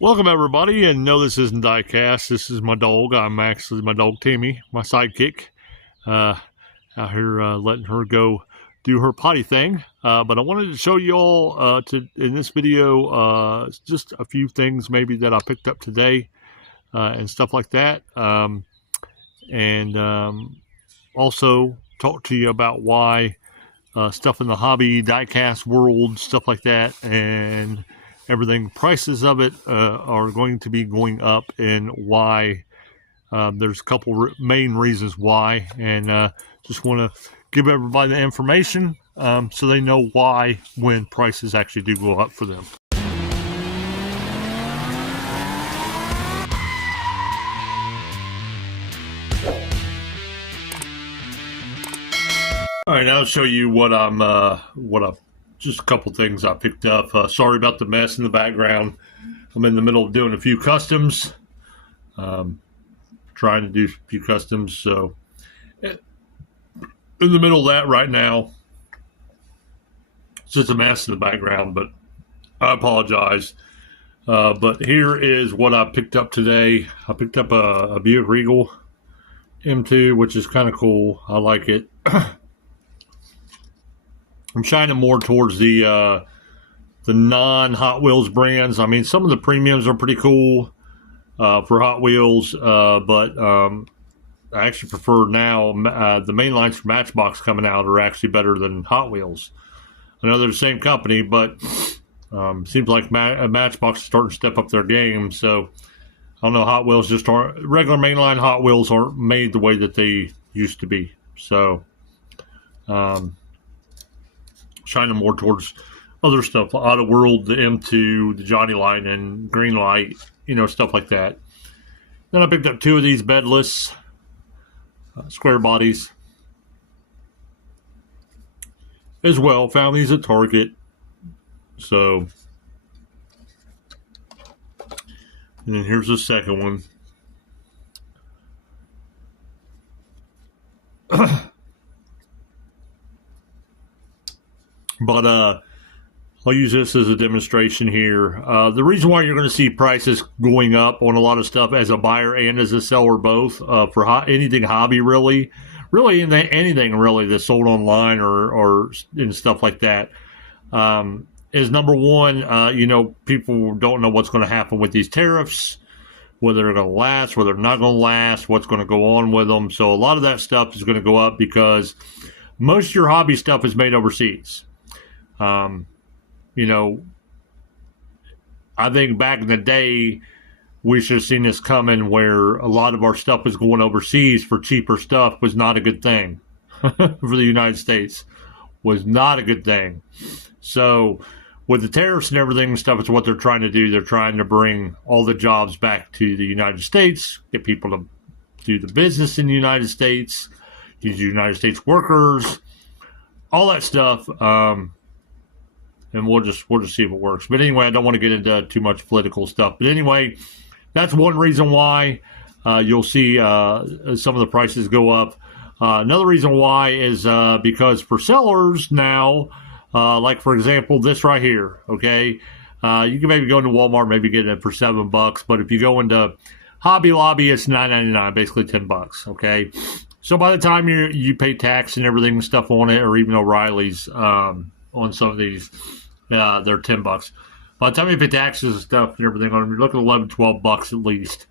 Welcome everybody, and no, this isn't DIECAST. This is my dog. I'm actually my dog Tammy, my sidekick, out here letting her go do her potty thing. But I wanted to show you all in this video just a few things maybe that I picked up today and stuff like that, and also talk to you about why stuff in the hobby diecast world, stuff like that, and everything, prices of it are going to be going up, and why. There's a couple main reasons why, and just want to give everybody the information so they know why when prices actually do go up for them. All right, now I'll show you what I've just a couple things I picked up. Sorry about the mess in the background. I'm in the middle of doing a few customs, trying to do a few customs, so in the middle of that right now. It's just a mess in the background, but I apologize. But here is what I picked up today. I picked up a Buick Regal M2, which is kind of cool. I like it. I'm shining more towards the non-Hot Wheels brands. I mean, some of the premiums are pretty cool for Hot Wheels, but I actually prefer now the main lines from Matchbox coming out are actually better than Hot Wheels. I know they're the same company, but seems like Matchbox is starting to step up their game. So I don't know, Hot Wheels just aren't, regular mainline Hot Wheels aren't made the way that they used to be. So shining more towards other stuff, the Auto World, the M2, the Johnny Light, and Green Light, stuff like that. Then I picked up two of these bedless square bodies as well. Found these at Target. So, and then here's the second one. But I'll use this as a demonstration here. The reason why you're going to see prices going up on a lot of stuff as a buyer and as a seller both, for anything hobby really anything really that's sold online or and stuff like that, is number one, people don't know what's going to happen with these tariffs, whether they're going to last, whether they're not going to last, what's going to go on with them. So a lot of that stuff is going to go up because most of your hobby stuff is made overseas. I think back in the day, we should have seen this coming, where a lot of our stuff was going overseas for cheaper stuff was not a good thing for the United States, was not a good thing. So with the tariffs and everything and stuff, it's what they're trying to do. They're trying to bring all the jobs back to the United States, get people to do the business in the United States, use United States workers, all that stuff. And we'll just see if it works. But anyway, I don't want to get into too much political stuff. But anyway, that's one reason why you'll see some of the prices go up. Another reason why is because for sellers now, like for example, this right here, okay? You can maybe go into Walmart, maybe get it for $7. But if you go into Hobby Lobby, it's $9.99, basically $10, okay? So by the time you pay tax and everything and stuff on it, or even O'Reilly's on some of these, they're $10. By the time you pay taxes and stuff and everything on them, you're looking at $11, $12 at least.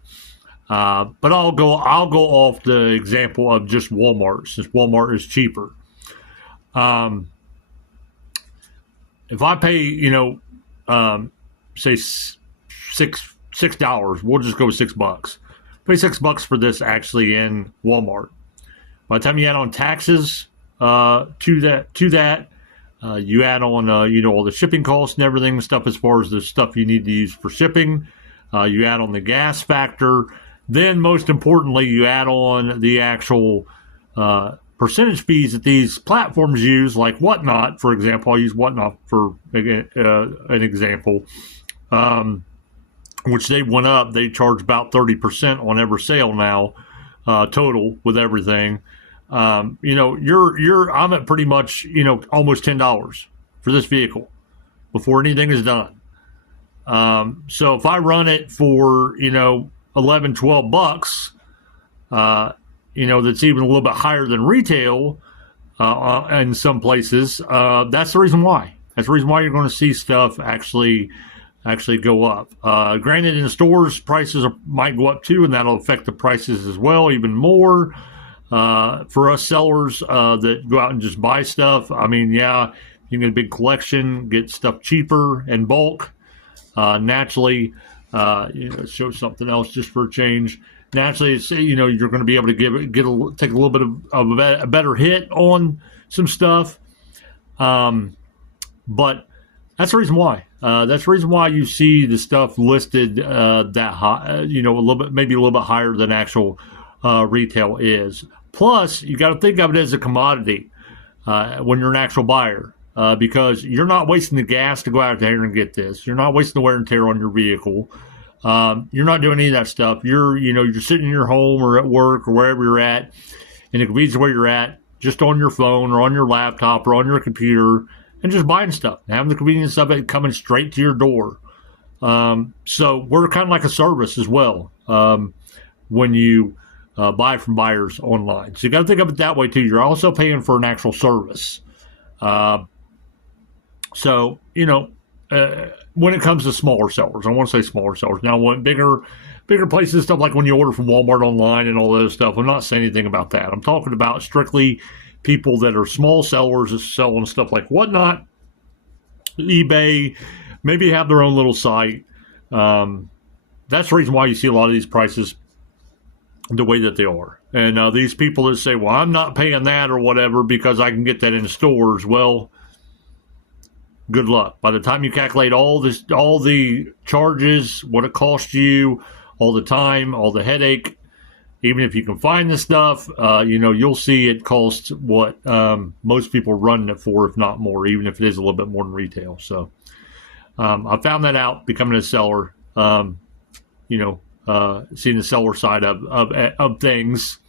But I'll go off the example of just Walmart, since Walmart is cheaper. If I pay, say $6, we'll just go with $6. Pay $6 for this actually in Walmart. By the time you add on taxes to that. You add on, all the shipping costs and everything, stuff as far as the stuff you need to use for shipping. You add on the gas factor. Then, most importantly, you add on the actual percentage fees that these platforms use, like Whatnot, for example. I'll use Whatnot for an example, which they went up. They charge about 30% on every sale now, total with everything. I'm at pretty much, almost $10 for this vehicle before anything is done. So if I run it for, $11, $12, that's even a little bit higher than retail in some places, that's the reason why. That's the reason why you're going to see stuff actually go up. Granted, in stores, prices might go up too, and that'll affect the prices as well, even more. For us sellers that go out and just buy stuff, I mean, yeah, you can get a big collection, get stuff cheaper in bulk. Naturally, show something else just for a change. Naturally, it's, you're going to be able to take a little bit of a better hit on some stuff. But that's the reason why. That's the reason why you see the stuff listed that high, maybe a little bit higher than actual retail is. Plus, you got to think of it as a commodity when you're an actual buyer, because you're not wasting the gas to go out there and get this. You're not wasting the wear and tear on your vehicle. You're not doing any of that stuff. You're sitting in your home or at work or wherever you're at, and the convenience of where you're at, just on your phone or on your laptop or on your computer, and just buying stuff and having the convenience of it coming straight to your door. So we're kind of like a service as well when you buy from buyers online. So you got to think of it that way too. You're also paying for an actual service. So when it comes to smaller sellers, I want to say smaller sellers. Now, when bigger places, stuff like when you order from Walmart online and all those stuff, I'm not saying anything about that. I'm talking about strictly people that are small sellers that selling stuff like Whatnot, eBay, maybe have their own little site. That's the reason why you see a lot of these prices the way that they are. And these people that say, well, I'm not paying that or whatever because I can get that in stores. Well, good luck. By the time you calculate all the charges, what it costs you, all the time, all the headache, even if you can find the stuff, you'll see it costs what most people are running it for, if not more, even if it is a little bit more than retail. So I found that out becoming a seller, seeing the seller side of things.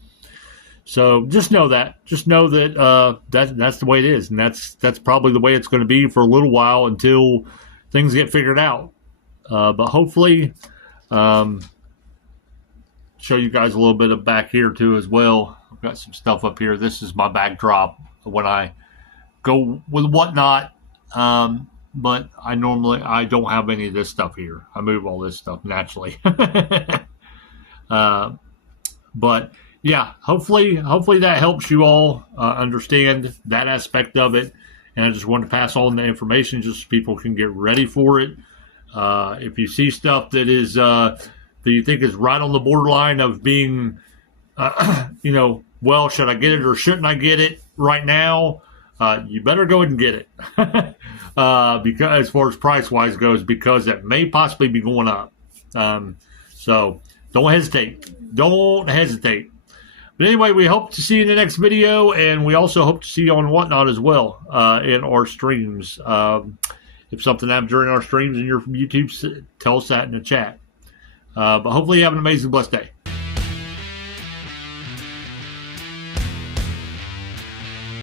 So just know that. Just know that that's the way it is, and that's probably the way it's going to be for a little while until things get figured out. But hopefully, show you guys a little bit of back here too as well. I've got some stuff up here. This is my backdrop when I go with Whatnot. But I don't have any of this stuff here. I move all this stuff naturally. But yeah, hopefully that helps you all understand that aspect of it. And I just wanted to pass on the information just so people can get ready for it. If you see stuff that is that you think is right on the borderline of being, well, should I get it or shouldn't I get it right now? You better go ahead and get it. Because as far as price-wise goes, because it may possibly be going up. So don't hesitate. Don't hesitate. But anyway, we hope to see you in the next video, and we also hope to see you on Whatnot as well in our streams. If something happens during our streams and you're from YouTube, tell us that in the chat. But hopefully you have an amazing, blessed day.